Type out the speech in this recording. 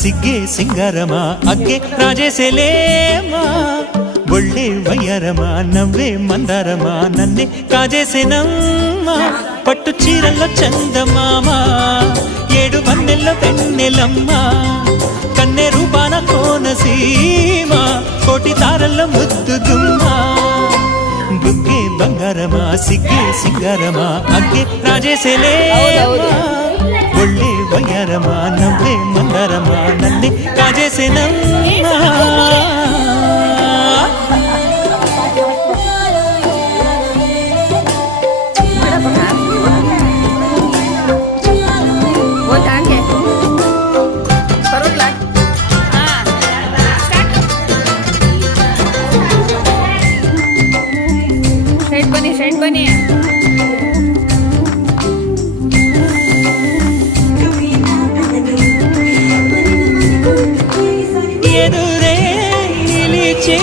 ಸಿಗ್ಗೆ ಸಿಂಗಾರಮ ಅಗ್ಗೆ ರಾಜೇಸೆಲೇಮಾ ಒಳ್ಳೆ ವಯ್ಯಾರಮ ನವ್ವೇ ಮಂದಾರಮ ನನ್ನೆ కాజేసేనమ్మ పట్టు చీరల్లో చందమామ ఏడు వన్నెల్ల వెన్నెలమ్మ కన్నె రూపాన కోనసీమ కోటి తారల్లో ముద్దుగుమ్మ బుగ్గే బంగారమ సిగ్గే సింగారమ అగ్గే రాజేసెలేమా ఒళ్ళే వయ్యారమ నవ్వే మందారమ నన్నే కాజేసేనమ్మ ಸೈಡ್ ಬನ್ನಿ ಎದುರೇ ನಿಲಿಚೆ